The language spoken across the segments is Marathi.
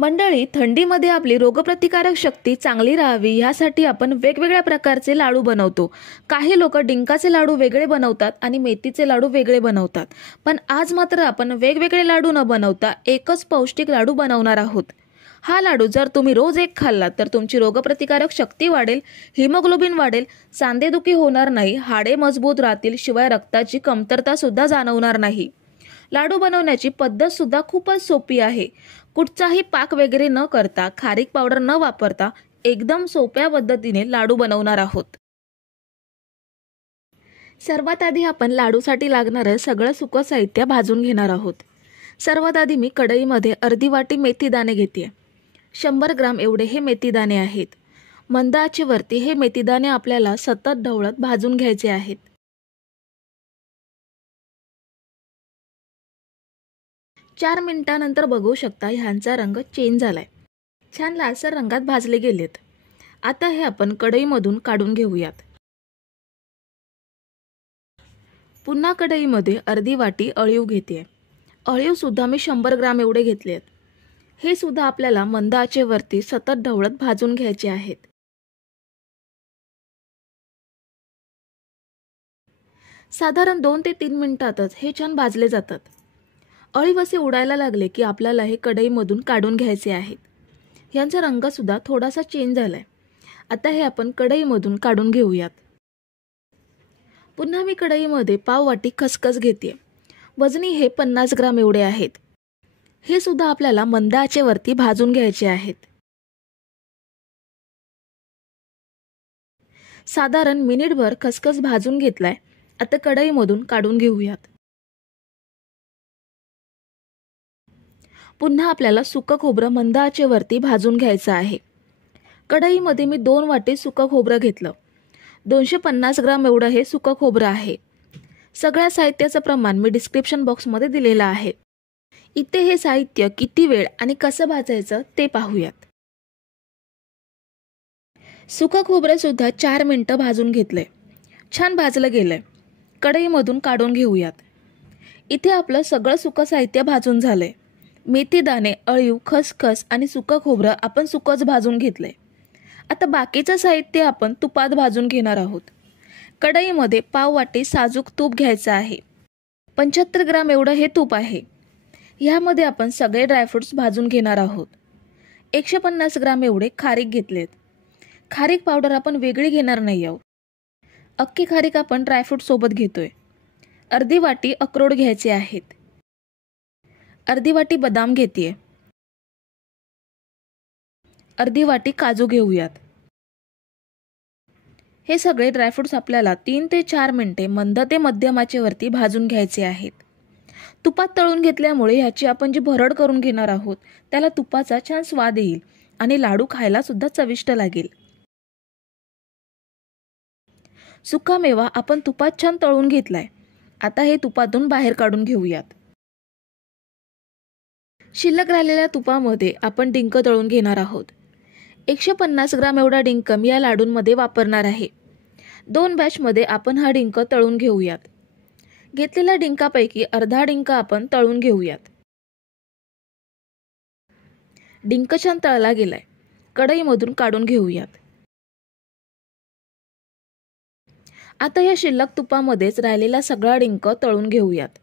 मंडळी, थंडीमध्ये आपली रोगप्रतिकारक शक्ती चांगली राहावी यासाठी आपण वेगवेगळ्या प्रकारचे लाडू बनवतो। काही लोक डिंकाचे लाडू वेगळे बनवतात आणि मेथीचे लाडू वेगळे बनवतात, पण आज मात्र आपण वेगवेगळे लाडू न बनवता एकच पौष्टिक लाडू बनवणार आहोत। हा लाडू जर तुम्ही रोज एक खाल्ला तर तुमची रोगप्रतिकारक शक्ती वाढेल, हिमोग्लोबिन वाढेल, सांधेदुखी होणार नाही, हाडे मजबूत राहतील, शिवाय रक्ताची कमतरता सुद्धा जाणवणार नाही। लाडू बनवण्याची पद्धत सुद्धा खूपच सोपी आहे। कुठचाही पाक वगैरे न करता, खारीक पावडर न वापरता एकदम सोप्या पद्धतीने लाडू बनवणार आहोत। सर्वात आधी आपण लाडूसाठी लागणारे सगळं सुकं साहित्य भाजून घेणार आहोत। सर्वात आधी मी कढईमध्ये अर्धी वाटी मेथी दाणे घेते। 100 ग्राम एवढे हे मेथी दाणे आहेत। मंद आचेवरती हे मेथी दाणे आपल्याला सतत ढवळत भाजून घ्यायचे आहेत। 4 मिनिटांनंतर बघू शकता ह्यांचा रंग चेंज झालाय, छान लालसर रंगात भाजले गेलेत। आता हे आपण कढईमधून काढून घेऊयात। पुन्हा कढईमध्ये अर्धी वाटी अळीव घेते। अळीव सुद्धा मी 100 ग्राम एवढे घेतलेत। हे सुद्धा आपल्याला मंद आचेवरती सतत ढवळत भाजून घ्यायचे आहेत। साधारण 2 ते 3 मिनिटातच हे छान भाजले जातात। अळीव असे उडायला लागले की आपल्याला हे कढईमधून काढून घ्यायचे आहेत। यांचा रंग सुद्धा थोडासा चेंज झालाय। आता हे आपण कढईमधून काढून घेऊयात। पुन्हा मी कढईमध्ये पाव वाटी खसखस घेते। वजनी हे 50 ग्राम एवढे आहेत। हे सुद्धा आपल्याला मंद आचेवरती भाजून घ्यायचे आहेत। साधारण मिनिटभर खसखस भाजून घेतलाय। आता कढईमधून काढून घेऊयात। पुन्हा आपल्याला सुकं खोबरं मंद आचेवरती भाजून घ्यायचं आहे। कढईमध्ये मी 2 वाटी सुकं खोबरं घेतलं। 250 ग्राम एवढं हे सुकं खोबरं आहे। सगळ्या साहित्याचं प्रमाण मी डिस्क्रिप्शन बॉक्समध्ये दिलेलं आहे। इथे हे साहित्य किती वेळ आणि कसं भाजायचं ते पाहूयात। सुकं खोबरं सुद्धा 4 मिनिटं भाजून घेतलंय, छान भाजलं गेलंय। कढईमधून काढून घेऊयात। इथे आपलं सगळं सुकं साहित्य भाजून झालंय। मेथी दाणे, अळीव, खसखस आणि सुकं खोबरं आपण सुकंच भाजून घेतलंय। आता बाकीचं साहित्य आपण तुपात भाजून घेणार आहोत। कढईमध्ये पाव वाटी साजूक तूप घ्यायचं आहे। 75 ग्राम एवढं हे तूप आहे। ह्यामध्ये आपण सगळे ड्रायफ्रुट्स भाजून घेणार आहोत। 150 ग्राम एवढे खारीक घेतलेत। खारीक पावडर आपण वेगळी घेणार नाही आहोत। अख्खी खारीक आपण ड्रायफ्रूट सोबत घेतोय। अर्धी वाटी अक्रोड घ्यायचे आहेत। अर्धी वाटी बदाम घेतेय। अर्धी वाटी काजू घेऊयात। हे सगळे ड्रायफ्रुट्स आपल्याला 3 ते 4 मिनिटे मंद ते मध्यम आचेवरती भाजून घ्यायचे आहेत। तुपात तळून घेतल्यामुळे ह्याची आपण जी भरड करून घेणार आहोत त्याला तुपाचा छान स्वाद येईल आणि लाडू खायला सुद्धा चविष्ट लागेल। सुका मेवा आपण तुपात छान तळून घेतलाय। आता हे तुपातून बाहेर काढून घेऊयात। शिल्लक राहिलेल्या तुपामध्ये आपण डिंक तळून घेणार आहोत। 150 ग्राम एवढा डिंक मी या लाडूंमध्ये वापरणार आहे। 2 बॅचमध्ये आपण हा डिंक तळून घेऊयात। घेतलेल्या डिंकापैकी अर्धा डिंक आपण तळून घेऊयात। डिंक छान तळला गेलाय। कढईमधून काढून घेऊयात। आता या शिल्लक तुपामध्येच राहिलेला सगळा डिंक तळून घेऊयात।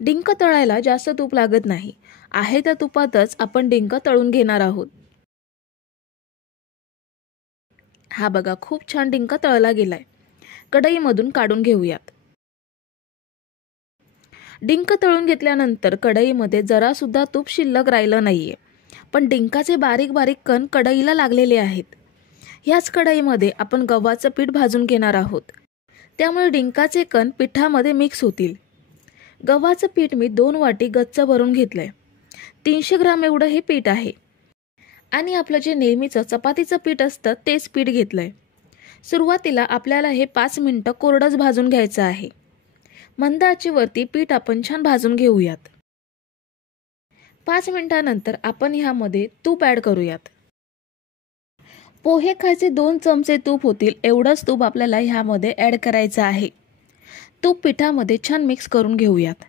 डिंक तळायला जास्त तूप लागत नाही, आहे त्या तुपातच आपण डिंक तळून घेणार आहोत। हा बघा, खूप छान डिंक तळला गेलाय। कढईमधून काढून घेऊयात। डिंक तळून घेतल्यानंतर कढईमध्ये जरा सुद्धा तूप शिल्लक राहिलं नाहीये, पण डिंकाचे बारीक बारीक कण कढईला लागलेले आहेत। ह्याच कढईमध्ये आपण गव्हाचं पीठ भाजून घेणार आहोत, त्यामुळे डिंकाचे कण पिठामध्ये मिक्स होतील। गव्हाचं पीठ मी 2 वाटी गच्च भरून घेतलंय। 300 ग्राम एवढं हे पीठ आहे आणि आपलं जे नेहमीचं चपातीचं पीठ असतं तेच पीठ घेतलंय। सुरुवातीला आपल्याला हे 5 मिनिटं कोरडंच भाजून घ्यायचं आहे। मंद आचेवरती पीठ आपण छान भाजून घेऊयात। 5 मिनिटांनंतर आपण ह्यामध्ये तूप ॲड करूयात। पोहे खायचे 2 चमचे तूप होतील एवढंच तूप आपल्याला ह्यामध्ये ॲड करायचं आहे। तूप पिठामध्ये छान मिक्स करून घेऊयात।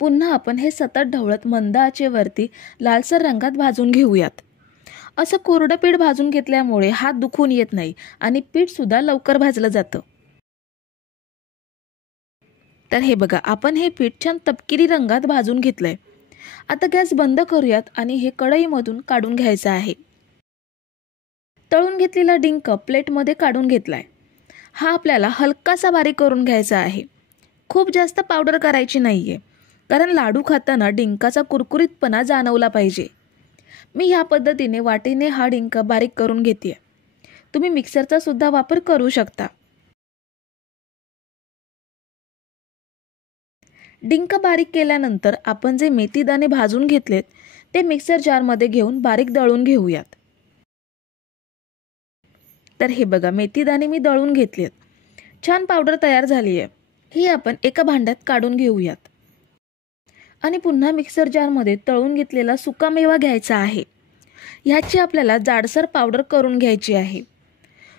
पुन्हा आपण हे सतत ढवळत मंद आचेवरती लालसर रंगात भाजून घेऊयात। असं कोरडं पीठ भाजून घेतल्यामुळे हात दुखून येत नाही आणि पीठ सुद्धा लवकर भाजलं जातं। तर हे बघा, आपण हे पीठ छान तपकिरी रंगात भाजून घेतलंय। आता गॅस बंद करूयात आणि हे कढईमधून काढून घ्यायचं आहे। तळून घेतलेला डिंक प्लेटमध्ये काढून घेतलाय। हा आपल्याला हलकासा बारीक करून घ्यायचा आहे। खूप जास्त पावडर करायची नाहीये, कारण लाडू खाताना डिंकाचा कुरकुरीतपणा जाणवला पाहिजे। मी ह्या पद्धतीने वाटीने हा डिंक बारीक करून घेते। तुम्ही मिक्सरचा सुद्धा वापर करू शकता। डिंक बारीक केल्यानंतर आपण जे मेथी दाणे भाजून घेतलेत ते मिक्सर जारमध्ये घेऊन बारीक दळून घेऊयात। तर हे बघा, मेथी दाणे मी दळून घेतलेत। छान पावडर तयार झाली आहे। ही आपण एका भांड्यात काढून घेऊयात आणि पुन्हा मिक्सर जारमध्ये तळून घेतलेला सुका मेवा घ्यायचा आहे। ह्याची आपल्याला जाडसर पावडर करून घ्यायची आहे।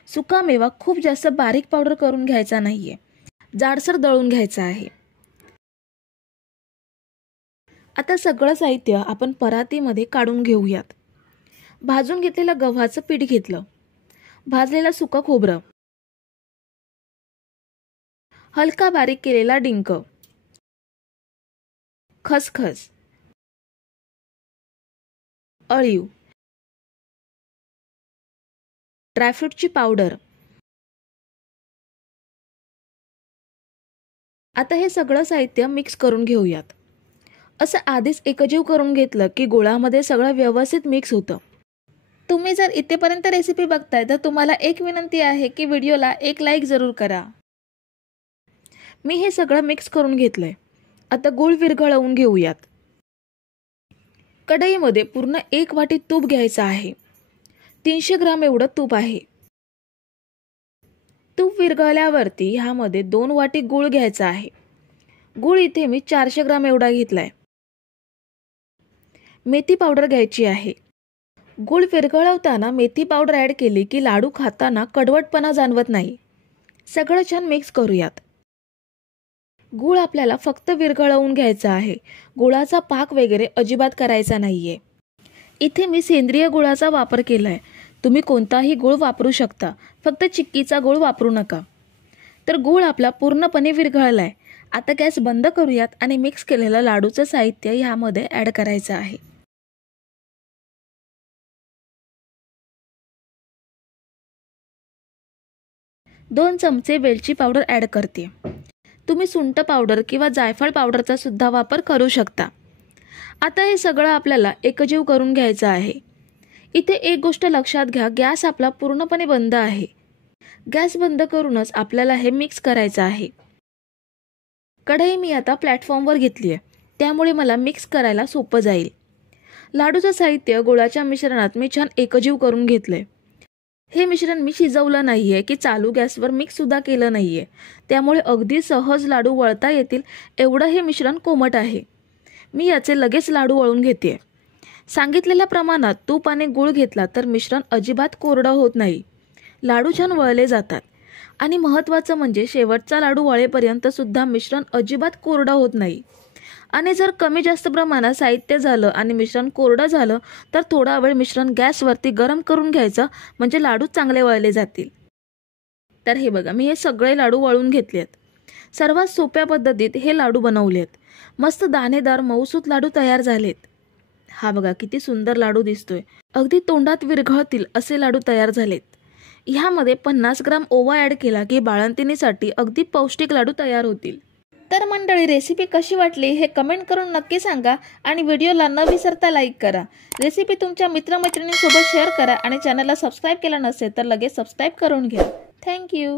सुका मेवा खूप जास्त बारीक पावडर करून घ्यायचा नाहीये, जाडसर दळून घ्यायचा आहे। आता सगळं साहित्य आपण परातीमध्ये काढून घेऊयात। भाजून घेतलेलं गव्हाचं पीठ घेतलं, भाजलेला सुका खोबरं, हलका बारीक केलेला डिंक, खसखस, अळीव, ड्रायफ्रूटची पावडर। आता हे सगळं साहित्य मिक्स करून घेऊयात। असं आधीच एकजीव करून घेतलं की गोळामध्ये सगळं व्यवस्थित मिक्स होतं। तुम्ही जर इथेपर्यंत रेसिपी बघताय तर तुम्हाला एक विनंती आहे की व्हिडिओला एक लाईक जरूर करा। मी हे सगळं मिक्स करून घेतलंय। आता गूळ विरघळवून घेऊयात। कढईमध्ये पूर्ण 1 वाटी तूप घ्यायचं आहे। 300 ग्राम एवढं तूप आहे। तूप विरघळल्यावरती ह्यामध्ये 2 वाटी गूळ घ्यायचा आहे। गूळ इथे मी 400 ग्राम एवढा घेतलाय। मेथी पावडर घ्यायची आहे। गूळ विरघळवताना मेथी पावडर ॲड केली की लाडू खाताना कडवटपणा जाणवत नाही। सगळं छान मिक्स करूयात। गूळ आपल्याला फक्त विरघळवून घ्यायचा आहे, गुळाचा पाक वगैरे अजिबात करायचा नाहीये। इथे मी सेंद्रिय गुळाचा वापर केलाय। तुम्ही कोणताही गूळ वापरू शकता, फक्त चिक्कीचा गूळ वापरू नका। तर गूळ आपला पूर्णपणे विरघळलाय। आता गॅस बंद करूयात आणि मिक्स केलेलं लाडूचं साहित्य ह्यामध्ये ॲड करायचं आहे। दोन चमचे वेलची पावडर ॲड करते। तुम्ही सुंठ पावडर किंवा जायफळ पावडरचा सुद्धा वापर करू शकता। आता हे सगळं आपल्याला एकजीव करून घ्यायचं आहे। इथे एक गोष्ट लक्षात घ्या, गॅस आपला पूर्णपणे बंद आहे। गॅस बंद करूनच आपल्याला हे मिक्स करायचं आहे। कढई मी आता प्लॅटफॉर्मवर घेतली आहे, त्यामुळे मला मिक्स करायला सोपं जाईल। लाडूचं साहित्य गुळाच्या मिश्रणात मी छान एकजीव करून घेतले। हे मिश्रण मी शिजवलं नाहीये की चालू गॅसवर मिक्स सुद्धा केलं नाहीये, त्यामुळे अगदी सहज लाडू वळता येतील एवढं हे मिश्रण कोमट आहे। मी याचे लगेच लाडू वळून घेते। सांगितलेल्या प्रमाणात तूप आणि गूळ घेतला तर मिश्रण अजिबात कोरडं होत नाही, लाडू छान वळले जातात। आणि महत्त्वाचं म्हणजे शेवटचा लाडू वळेपर्यंत सुद्धा मिश्रण अजिबात कोरडं होत नाही। आणि जर कमी जास्त प्रमाणात साहित्य झालं आणि मिश्रण कोरडं झालं तर थोडा वेळ मिश्रण गॅसवरती गरम करून घ्यायचं, म्हणजे लाडू चांगले वळले जातील। तर हे बघा, मी हे सगळे लाडू वळून घेतलेत। सर्वात सोप्या पद्धतीत हे लाडू बनवलेत। मस्त दाणेदार मऊसूत लाडू तयार झालेत। हा बघा किती सुंदर लाडू दिसतोय, अगदी तोंडात विरघळतील असे लाडू तयार झालेत। ह्यामध्ये 50 ग्राम ओवा ॲड केला की बाळंतिणीसाठी अगदी पौष्टिक लाडू तयार होतील। तर मंडळी, रेसिपी कशी वाटली हे कमेंट करून नक्की सांगा आणि व्हिडिओला न विसरता लाईक करा। रेसिपी तुमच्या मित्रमैत्रिणींसोबत शेअर करा आणि चॅनलला सबस्क्राईब केलं नसेल तर लगेच सबस्क्राईब करून घ्या। थँक्यू।